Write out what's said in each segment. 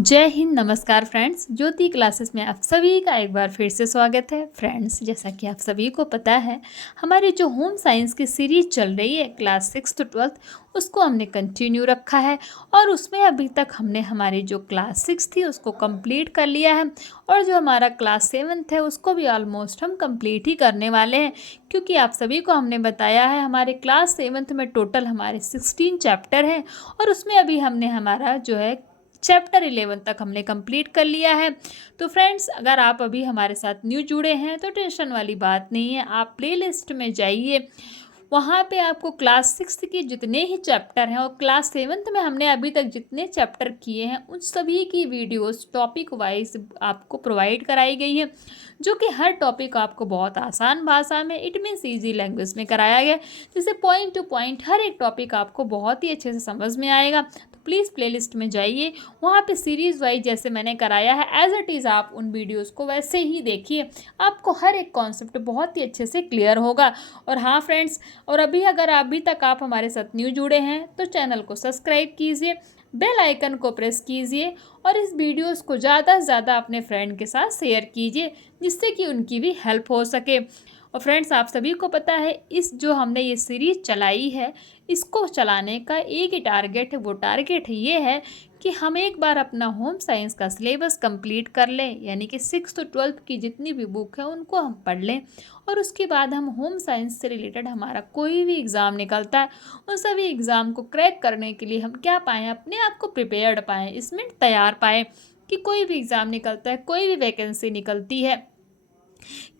जय हिंद। नमस्कार फ्रेंड्स, ज्योति क्लासेस में आप सभी का एक बार फिर से स्वागत है। फ्रेंड्स, जैसा कि आप सभी को पता है, हमारी जो होम साइंस की सीरीज चल रही है क्लास 6 to 12, उसको हमने कंटिन्यू रखा है और उसमें अभी तक हमने हमारी जो क्लास 6 थी उसको कंप्लीट कर लिया है और जो हमारा क्लास 7 है उसको भी ऑलमोस्ट हम कंप्लीट ही करने वाले हैं, क्योंकि आप सभी को हमने बताया है हमारे क्लास 7 में टोटल हमारे 16 चैप्टर हैं और उसमें अभी हमने हमारा जो है चैप्टर 11 तक हमने कंप्लीट कर लिया है। तो फ्रेंड्स, अगर आप अभी हमारे साथ न्यू जुड़े हैं तो टेंशन वाली बात नहीं है, आप प्लेलिस्ट में जाइए, वहाँ पे आपको क्लास 6 के जितने ही चैप्टर हैं और क्लास 7 में हमने अभी तक जितने चैप्टर किए हैं उन सभी की वीडियोस टॉपिक वाइज आपको प्रोवाइड कराई गई है, जो कि हर टॉपिक आपको बहुत आसान भाषा में, इट मीन्स ईजी लैंग्वेज में कराया गया, जिससे पॉइंट टू पॉइंट हर एक टॉपिक आपको बहुत ही अच्छे से समझ में आएगा। तो प्लीज़ प्लेलिस्ट में जाइए, वहाँ पे सीरीज़ वाइज जैसे मैंने कराया है एज इट इज़ आप उन वीडियोज़ को वैसे ही देखिए, आपको हर एक कॉन्सेप्ट बहुत ही अच्छे से क्लियर होगा। और हाँ फ्रेंड्स, और अभी तक आप हमारे साथ न्यू जुड़े हैं तो चैनल को सब्सक्राइब कीजिए, बेल आइकन को प्रेस कीजिए और इस वीडियोस को ज़्यादा से ज़्यादा अपने फ्रेंड के साथ शेयर कीजिए, जिससे कि उनकी भी हेल्प हो सके। और फ्रेंड्स, आप सभी को पता है इस जो हमने ये सीरीज चलाई है, इसको चलाने का एक ही टारगेट है, वो टारगेट ये है कि हम एक बार अपना होम साइंस का सिलेबस कंप्लीट कर लें, यानी कि 6 to 12 की जितनी भी बुक है उनको हम पढ़ लें और उसके बाद हम होम साइंस से रिलेटेड हमारा कोई भी एग्ज़ाम निकलता है उन सभी एग्ज़ाम को क्रैक करने के लिए हम क्या पाएँ, अपने आप को प्रिपेयर्ड पाएँ, इसमें तैयार पाएँ कि कोई भी एग्ज़ाम निकलता है, कोई भी वैकेंसी निकलती है,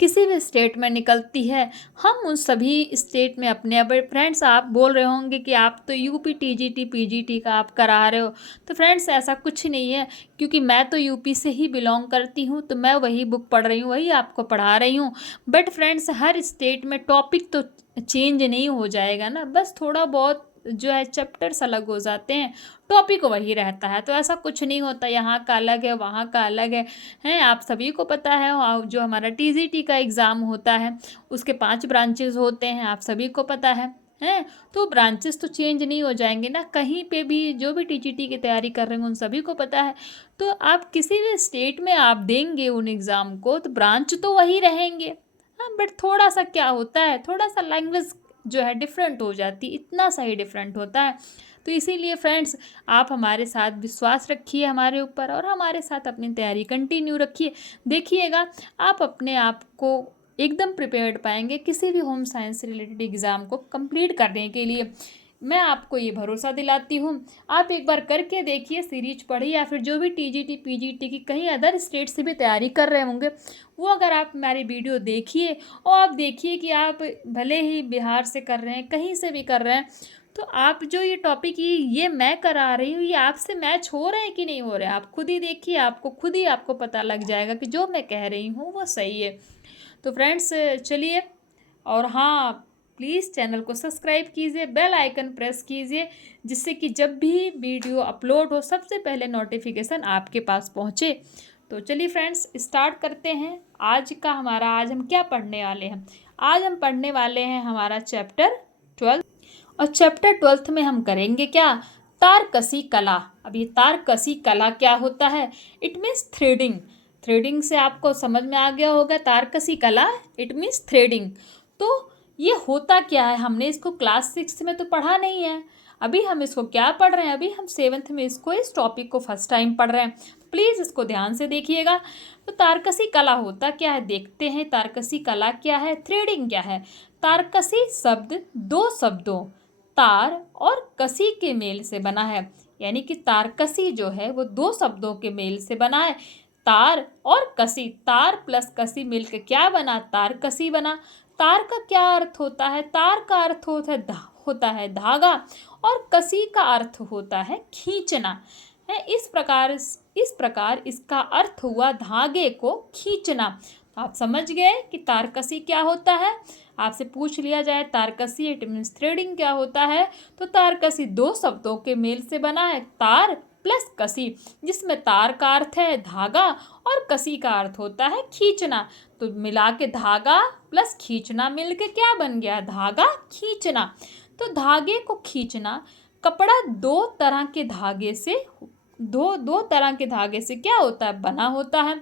किसी भी स्टेट में निकलती है, हम उन सभी स्टेट में अपने अब फ्रेंड्स, आप बोल रहे होंगे कि आप तो यूपी टीजीटी पीजीटी का आप करा रहे हो, तो फ्रेंड्स ऐसा कुछ नहीं है, क्योंकि मैं तो यूपी से ही बिलोंग करती हूँ, तो मैं वही बुक पढ़ रही हूँ, वही आपको पढ़ा रही हूँ। बट फ्रेंड्स, हर स्टेट में टॉपिक तो चेंज नहीं हो जाएगा ना, बस थोड़ा बहुत जो है चैप्टर्स अलग हो जाते हैं, टॉपिक वही रहता है। तो ऐसा कुछ नहीं होता, यहाँ का अलग है वहाँ का अलग है। आप सभी को पता है जो हमारा टीजीटी का एग्ज़ाम होता है उसके 5 ब्रांचेस होते हैं, आप सभी को पता है हैं। तो ब्रांचेस तो चेंज नहीं हो जाएंगे ना कहीं पे भी, जो भी टीजीटी की तैयारी कर रहे हैं उन सभी को पता है। तो आप किसी भी स्टेट में आप देंगे उन एग्ज़ाम को तो ब्रांच तो वही रहेंगे, हाँ, बट थोड़ा सा क्या होता है, थोड़ा सा लैंग्वेज जो है डिफरेंट हो जाती, इतना सा ही डिफरेंट होता है। तो इसीलिए फ्रेंड्स, आप हमारे साथ विश्वास रखिए हमारे ऊपर और हमारे साथ अपनी तैयारी कंटिन्यू रखिए, देखिएगा आप अपने आप को एकदम प्रिपेयर्ड पाएंगे किसी भी होम साइंस से रिलेटेड एग्ज़ाम को कंप्लीट करने के लिए। मैं आपको ये भरोसा दिलाती हूँ, आप एक बार करके देखिए, सीरीज पढ़िए या फिर जो भी टीजीटी पीजीटी की कहीं अदर स्टेट से भी तैयारी कर रहे होंगे, वो अगर आप हमारी वीडियो देखिए और आप देखिए कि आप भले ही बिहार से कर रहे हैं, कहीं से भी कर रहे हैं, तो आप जो ये टॉपिक ये मैं करा रही हूँ ये आपसे मैच हो रहे हैं कि नहीं हो रहे हैं, आप खुद ही देखिए, आपको पता लग जाएगा कि जो मैं कह रही हूँ वो सही है। तो फ्रेंड्स चलिए, और हाँ, प्लीज़ चैनल को सब्सक्राइब कीजिए, बेल आइकन प्रेस कीजिए, जिससे कि जब भी वीडियो अपलोड हो सबसे पहले नोटिफिकेशन आपके पास पहुँचे। तो चलिए फ्रेंड्स, स्टार्ट करते हैं आज हम क्या पढ़ने वाले हैं। आज हम पढ़ने वाले हैं हमारा चैप्टर 12, और चैप्टर 12 में हम करेंगे क्या, तारकसी कला। अब ये तारकसी कला क्या होता है, इट मीन्स थ्रेडिंग। थ्रेडिंग से आपको समझ में आ गया होगा, तारकसी कला इट मीन्स थ्रेडिंग। तो ये होता क्या है, हमने इसको क्लास 6 में तो पढ़ा नहीं है, अभी हम इसको क्या पढ़ रहे हैं, अभी हम 7th में इसको इस टॉपिक को फर्स्ट टाइम पढ़ रहे हैं। प्लीज़ इसको ध्यान से देखिएगा। तो तारकसी कला होता क्या है, देखते हैं तारकसी कला क्या है, थ्रेडिंग क्या है। तारकसी शब्द दो शब्दों तार और कसी के मेल से बना है, यानी कि तारकसी जो है वो दो शब्दों के मेल से बना है, तार और कसी, तार प्लस कसी मिलकर क्या बना, तारकसी बना। तार का क्या अर्थ होता है, तार का अर्थ होता है धागा और कसी का अर्थ होता है खींचना है। इस प्रकार इसका अर्थ हुआ धागे को खींचना। तो आप समझ गए कि तारकसी क्या होता है। आपसे पूछ लिया जाए तारकसी इट मीन्स थ्रेडिंग क्या होता है, तो तारकसी दो शब्दों के मेल से बना है, तार प्लस कसी, जिसमें तार का अर्थ है धागा और कसी का अर्थ होता है खींचना। तो मिला के धागा प्लस खींचना मिल के क्या बन गया, धागा खींचना। तो धागे को खींचना, कपड़ा दो तरह के धागे से दो दो तरह के धागे से क्या होता है, बना होता है,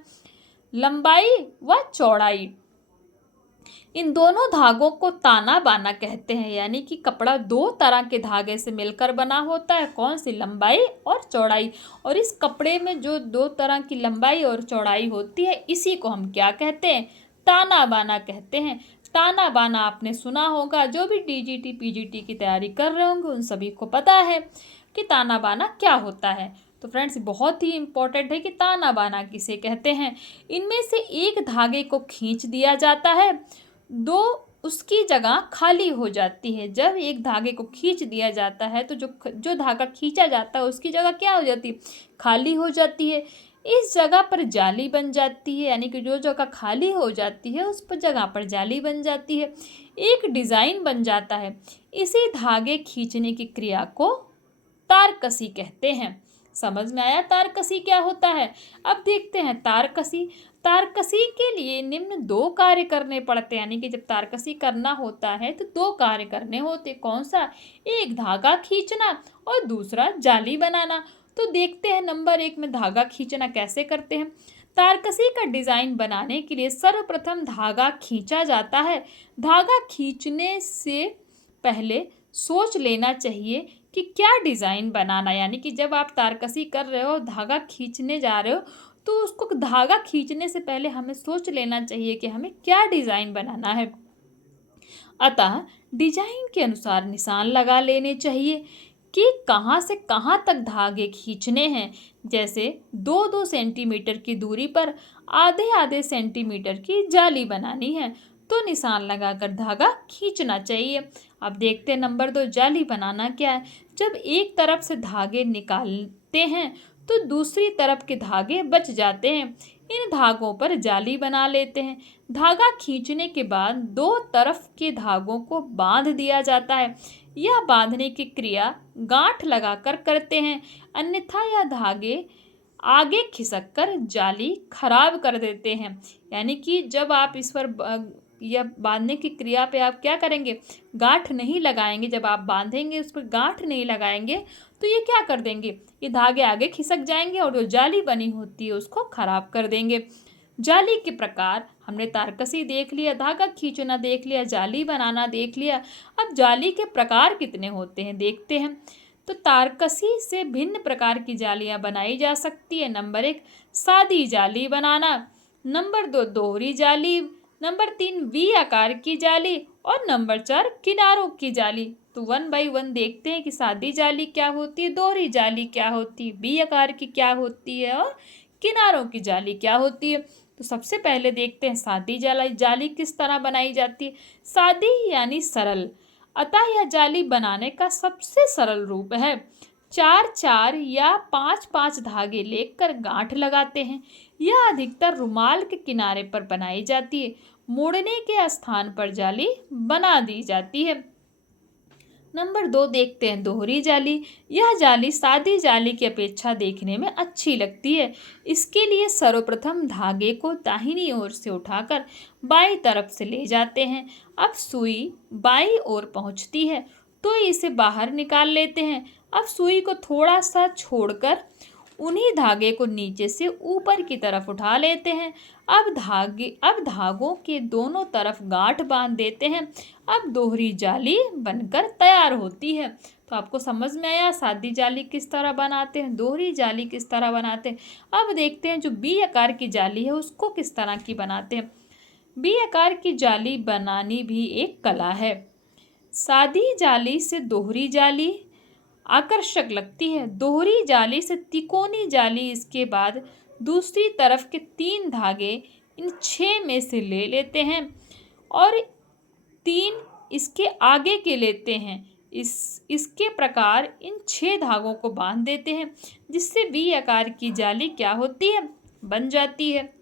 लंबाई व चौड़ाई। इन दोनों धागों को ताना बाना कहते हैं, यानी कि कपड़ा दो तरह के धागे से मिलकर बना होता है, कौन सी, लंबाई और चौड़ाई। और इस कपड़े में जो दो तरह की लंबाई और चौड़ाई होती है, इसी को हम क्या कहते हैं, ताना बाना कहते हैं। ताना बाना आपने सुना होगा, जो भी टीजीटी पीजीटी की तैयारी कर रहे होंगे उन सभी को पता है कि ताना बाना क्या होता है। तो फ्रेंड्स, बहुत ही इम्पोर्टेंट है कि ताना बाना किसे कहते हैं। इनमें से एक धागे को खींच दिया जाता है, दो उसकी जगह खाली हो जाती है। जब एक धागे को खींच दिया जाता है तो जो जो धागा खींचा जाता है उसकी जगह क्या हो जाती है, खाली हो जाती है। इस जगह पर जाली बन जाती है, यानी कि जो जगह खाली हो जाती है उस पर जगह पर जाली बन जाती है, एक डिज़ाइन बन जाता है। इसी धागे खींचने की क्रिया को तारकसी कहते हैं। समझ में आया तारकसी क्या होता है। अब देखते हैं तारकसी। तारकसी के लिए निम्न दो कार्य करने पड़ते हैं, यानी कि जब तारकसी करना होता है तो दो कार्य करने होते, कौन सा, एक धागा खींचना और दूसरा जाली बनाना। तो देखते हैं नंबर 1 में धागा खींचना कैसे करते हैं। तारकसी का डिज़ाइन बनाने के लिए सर्वप्रथम धागा खींचा जाता है। धागा खींचने से पहले सोच लेना चाहिए कि क्या डिज़ाइन बनाना, यानी कि जब आप तारकसी कर रहे हो, धागा खींचने जा रहे हो, तो उसको धागा खींचने से पहले हमें सोच लेना चाहिए कि हमें क्या डिज़ाइन बनाना है। अतः डिजाइन के अनुसार निशान लगा लेने चाहिए कि कहाँ से कहाँ तक धागे खींचने हैं। जैसे 2-2 सेंटीमीटर की दूरी पर आधे आधे सेंटीमीटर की जाली बनानी है तो निशान लगाकर धागा खींचना चाहिए। अब देखते हैं नंबर 2, जाली बनाना क्या है। जब एक तरफ से धागे निकालते हैं तो दूसरी तरफ के धागे बच जाते हैं, इन धागों पर जाली बना लेते हैं। धागा खींचने के बाद दो तरफ के धागों को बांध दिया जाता है। यह बांधने की क्रिया गांठ लगाकर करते हैं, अन्यथा यह धागे आगे खिसक कर जाली खराब कर देते हैं। यानी कि जब आप इस पर यह बांधने की क्रिया पे आप क्या करेंगे, गांठ नहीं लगाएंगे। जब आप बांधेंगे उस पर गांठ नहीं लगाएंगे तो ये क्या कर देंगे, ये धागे आगे खिसक जाएंगे और जो जाली बनी होती है उसको खराब कर देंगे। जाली के प्रकार हमने तारकसी देख लिया, धागा खींचना देख लिया, जाली बनाना देख लिया। अब जाली के प्रकार कितने होते हैं देखते हैं। तो तारकसी से भिन्न प्रकार की जालियां बनाई जा सकती है। नंबर 1, सादी जाली बनाना। नंबर 2, दोहरी जाली। नंबर 3, वी आकार की जाली। और नंबर 4, किनारों की जाली। तो 1 बाई 1 देखते हैं कि सादी जाली क्या होती है, दोहरी जाली क्या होती है, वी आकार की क्या होती है और किनारों की जाली क्या होती है। तो सबसे पहले देखते हैं सादी जाली किस तरह बनाई जाती है। सादी यानी सरल, अतः यह जाली बनाने का सबसे सरल रूप है। 4-4 या 5-5 धागे लेकर गांठ लगाते हैं। यह अधिकतर रुमाल के किनारे पर बनाई जाती है। मोड़ने के स्थान पर जाली बना दी जाती है। नंबर 2 देखते हैं दोहरी जाली। यह जाली सादी जाली की अपेक्षा देखने में अच्छी लगती है। इसके लिए सर्वप्रथम धागे को दाहिनी ओर से उठाकर बाईं तरफ से ले जाते हैं। अब सुई बाईं ओर पहुंचती है तो इसे बाहर निकाल लेते हैं। अब सुई को थोड़ा सा छोड़कर उन्हीं धागे को नीचे से ऊपर की तरफ उठा लेते हैं। अब धागों के दोनों तरफ गांठ बांध देते हैं। अब दोहरी जाली बनकर तैयार होती है। तो आपको समझ में आया सादी जाली किस तरह बनाते हैं, दोहरी जाली किस तरह बनाते हैं। अब देखते हैं जो बी आकार की जाली है उसको किस तरह की बनाते हैं। बी आकार की जाली बनानी भी एक कला है। सादी जाली से दोहरी जाली आकर्षक लगती है। दोहरी जाली से तिकोनी जाली, इसके बाद दूसरी तरफ के 3 धागे इन 6 में से ले लेते हैं और 3 इसके आगे के लेते हैं। इसके प्रकार इन 6 धागों को बांध देते हैं, जिससे वी आकार की जाली क्या होती है, बन जाती है।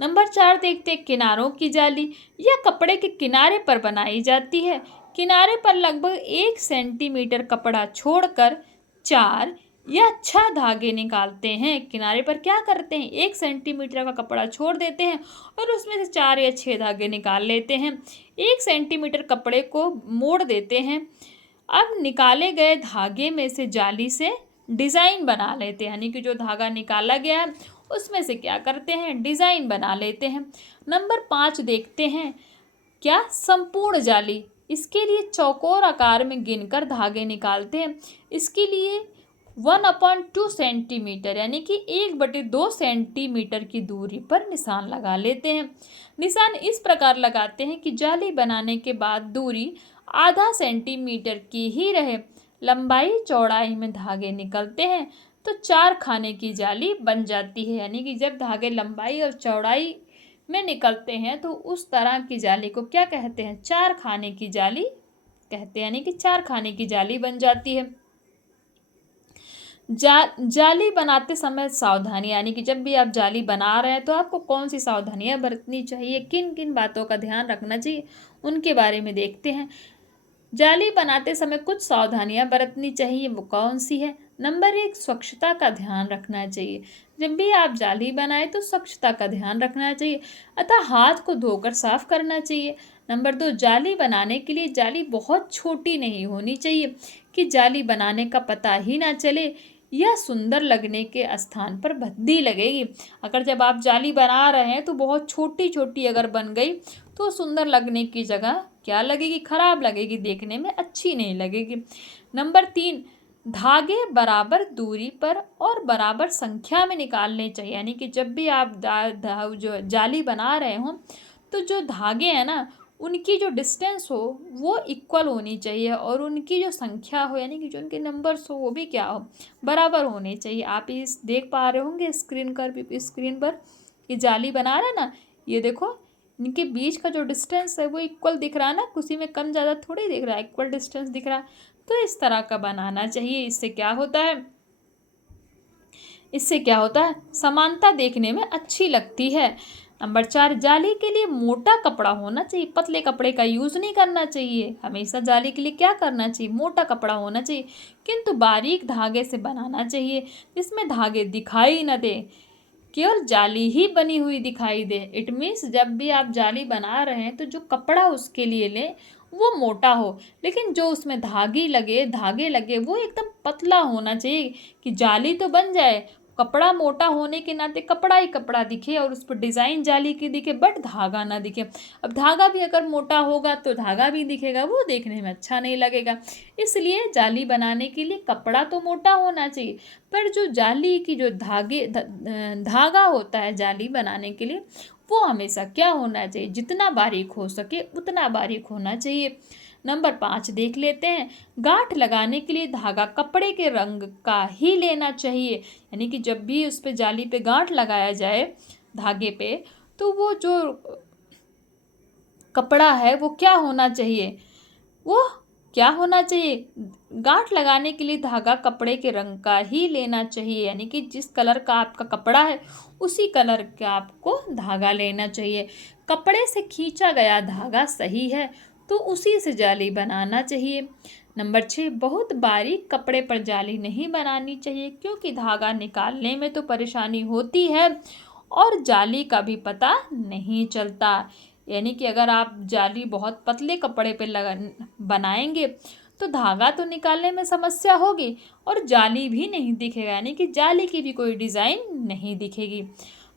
नंबर 4 देखते हैं किनारों की जाली। यह कपड़े के किनारे पर बनाई जाती है। किनारे पर लगभग 1 सेंटीमीटर कपड़ा छोड़कर 4 या 6 धागे निकालते हैं। किनारे पर क्या करते हैं, 1 सेंटीमीटर का कपड़ा छोड़ देते हैं और उसमें से 4 या 6 धागे निकाल लेते हैं। 1 सेंटीमीटर कपड़े को मोड़ देते हैं। अब निकाले गए धागे में से जाली से डिज़ाइन बना लेते हैं, यानी कि जो धागा निकाला गया है उसमें से क्या करते हैं, डिज़ाइन बना लेते हैं। नंबर 5 देखते हैं, क्या संपूर्ण जाली, इसके लिए चौकोर आकार में गिनकर धागे निकालते हैं। इसके लिए 1/2 सेंटीमीटर यानी कि 1/2 सेंटीमीटर की दूरी पर निशान लगा लेते हैं। निशान इस प्रकार लगाते हैं कि जाली बनाने के बाद दूरी आधा सेंटीमीटर की ही रहे। लंबाई चौड़ाई में धागे निकलते हैं तो 4 खाने की जाली बन जाती है, यानी कि जब धागे लंबाई और चौड़ाई में निकलते हैं तो उस तरह की जाली को क्या कहते हैं, 4 खाने की जाली कहते हैं, यानी कि 4 खाने की जाली बन जाती है। जाली बनाते समय सावधानी, यानी कि जब भी आप जाली बना रहे हैं तो आपको कौन सी सावधानियां बरतनी चाहिए, किन किन बातों का ध्यान रखना चाहिए, उनके बारे में देखते हैं। जाली बनाते समय कुछ सावधानियां बरतनी चाहिए, वो कौन सी है। नंबर 1, स्वच्छता का ध्यान रखना चाहिए। जब भी आप जाली बनाए तो स्वच्छता का ध्यान रखना चाहिए, अतः हाथ को धोकर साफ करना चाहिए। नंबर 2, जाली बनाने के लिए जाली बहुत छोटी नहीं होनी चाहिए कि जाली बनाने का पता ही ना चले, यह सुंदर लगने के स्थान पर भद्दी लगेगी। अगर जब आप जाली बना रहे हैं तो बहुत छोटी छोटी अगर बन गई तो सुंदर लगने की जगह क्या लगेगी, खराब लगेगी, देखने में अच्छी नहीं लगेगी। नंबर 3, धागे बराबर दूरी पर और बराबर संख्या में निकालने चाहिए, यानी कि जब भी आप जो जाली बना रहे हो तो जो धागे हैं ना उनकी जो डिस्टेंस हो वो इक्वल होनी चाहिए और उनकी जो संख्या हो, यानी कि जो उनके नंबर्स हो वो भी क्या हो, बराबर होने चाहिए। आप इस देख पा रहे होंगे स्क्रीन पर ये जाली बना रहा है ना, ये देखो इनके बीच का जो डिस्टेंस है वो इक्वल दिख रहा है ना, किसी में कम ज़्यादा थोड़ी दिख रहा है, इक्वल डिस्टेंस दिख रहा है। तो इस तरह का बनाना चाहिए। इससे क्या होता है, समानता देखने में अच्छी लगती है। नंबर 4, जाली के लिए मोटा कपड़ा होना चाहिए, पतले कपड़े का यूज़ नहीं करना चाहिए। हमेशा जाली के लिए क्या करना चाहिए, मोटा कपड़ा होना चाहिए, किंतु बारीक धागे से बनाना चाहिए जिसमें धागे दिखाई न दे, केवल जाली ही बनी हुई दिखाई दे। इट मीन्स जब भी आप जाली बना रहे हैं तो जो कपड़ा उसके लिए लें वो मोटा हो, लेकिन जो उसमें धागे लगे वो एकदम पतला होना चाहिए कि जाली तो बन जाए, कपड़ा मोटा होने के नाते कपड़ा ही कपड़ा दिखे और उस पर डिज़ाइन जाली की दिखे, बट धागा ना दिखे। अब धागा भी अगर मोटा होगा तो धागा भी दिखेगा, वो देखने में अच्छा नहीं लगेगा। इसलिए जाली बनाने के लिए कपड़ा तो मोटा होना चाहिए, पर जो जाली की जो धागा होता है जाली बनाने के लिए वो हमेशा क्या होना चाहिए, जितना बारीक हो सके उतना बारीक होना चाहिए। नंबर 5 देख लेते हैं, गांठ लगाने के लिए धागा कपड़े के रंग का ही लेना चाहिए, यानी कि जब भी उस पे जाली पे गांठ लगाया जाए धागे पे तो वो जो कपड़ा है वो क्या होना चाहिए, वो क्या होना चाहिए, गांठ लगाने के लिए धागा कपड़े के रंग का ही लेना चाहिए, यानी कि जिस कलर का आपका कपड़ा है उसी कलर का आपको धागा लेना चाहिए। कपड़े से खींचा गया धागा सही है तो उसी से जाली बनाना चाहिए। नंबर 6, बहुत बारीक कपड़े पर जाली नहीं बनानी चाहिए क्योंकि धागा निकालने में तो परेशानी होती है और जाली का भी पता नहीं चलता। यानी कि अगर आप जाली बहुत पतले कपड़े पे बनाएंगे तो धागा तो निकालने में समस्या होगी और जाली भी नहीं दिखेगा, यानी कि जाली की भी कोई डिज़ाइन नहीं दिखेगी।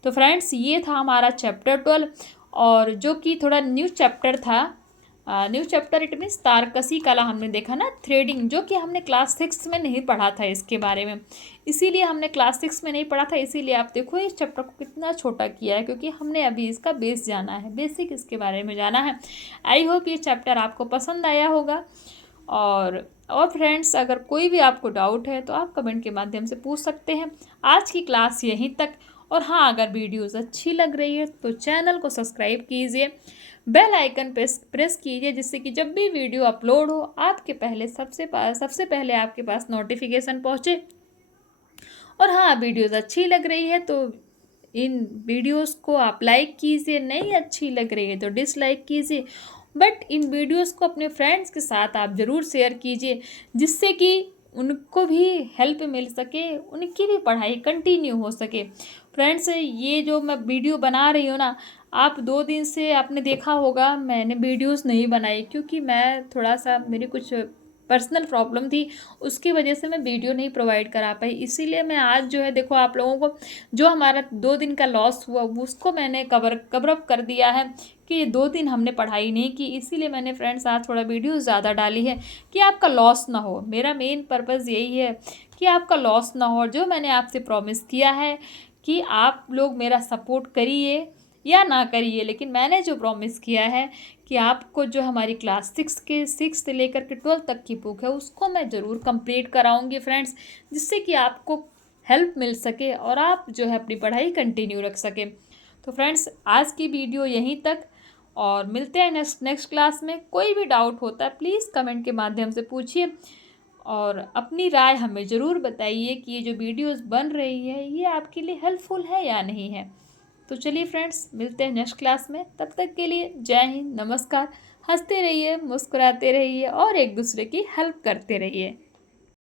तो फ्रेंड्स ये था हमारा चैप्टर 12 और जो कि थोड़ा न्यू चैप्टर था। New chapter it means tarakasi कला हमने देखा ना, थ्रेडिंग, जो कि हमने क्लास 6 में नहीं पढ़ा था इसके बारे में, इसीलिए हमने क्लास 6 में नहीं पढ़ा था। इसीलिए आप देखो इस चैप्टर को कितना छोटा किया है, क्योंकि हमने अभी इसका बेस जाना है, बेसिक इसके बारे में जाना है। आई होप ये चैप्टर आपको पसंद आया होगा। और फ्रेंड्स अगर कोई भी आपको डाउट है तो आप कमेंट के माध्यम से पूछ सकते हैं। आज की क्लास यहीं तक। और हाँ, अगर वीडियोस अच्छी लग रही है तो चैनल को सब्सक्राइब कीजिए, बेल आइकन प्रेस कीजिए, जिससे कि जब भी वीडियो अपलोड हो आपके पहले सबसे पहले आपके पास नोटिफिकेशन पहुँचे। और हाँ, वीडियोस अच्छी लग रही है तो इन वीडियोस को आप लाइक कीजिए, नहीं अच्छी लग रही है तो डिसलाइक कीजिए, बट इन वीडियोस को अपने फ्रेंड्स के साथ आप ज़रूर शेयर कीजिए, जिससे कि उनको भी हेल्प मिल सके, उनकी भी पढ़ाई कंटिन्यू हो सके। फ्रेंड्स ये जो मैं वीडियो बना रही हूँ ना, आप 2 दिन से आपने देखा होगा मैंने वीडियोस नहीं बनाई, क्योंकि मैं थोड़ा सा मेरे कुछ पर्सनल प्रॉब्लम थी, उसकी वजह से मैं वीडियो नहीं प्रोवाइड करा पाई। इसीलिए मैं आज जो है देखो आप लोगों को जो हमारा 2 दिन का लॉस हुआ उसको मैंने कवर अप कर दिया है कि ये 2 दिन हमने पढ़ाई नहीं की। इसीलिए मैंने फ्रेंड्स आज थोड़ा वीडियो ज़्यादा डाली है कि आपका लॉस ना हो। मेरा मेन पर्पज़ यही है कि आपका लॉस ना हो। और जो मैंने आपसे प्रॉमिस किया है कि आप लोग मेरा सपोर्ट करिए या ना करिए, लेकिन मैंने जो प्रॉमिस किया है कि आपको जो हमारी क्लास 6 से लेकर के 12 तक की बुक है उसको मैं ज़रूर कंप्लीट कराऊंगी फ्रेंड्स, जिससे कि आपको हेल्प मिल सके और आप जो है अपनी पढ़ाई कंटिन्यू रख सकें। तो फ्रेंड्स आज की वीडियो यहीं तक, और मिलते हैं नेक्स्ट क्लास में। कोई भी डाउट होता है प्लीज़ कमेंट के माध्यम से पूछिए और अपनी राय हमें ज़रूर बताइए कि ये जो वीडियोस बन रही है ये आपके लिए हेल्पफुल है या नहीं है। तो चलिए फ्रेंड्स मिलते हैं नेक्स्ट क्लास में, तब तक के लिए जय हिंद, नमस्कार। हंसते रहिए, मुस्कुराते रहिए और एक दूसरे की हेल्प करते रहिए।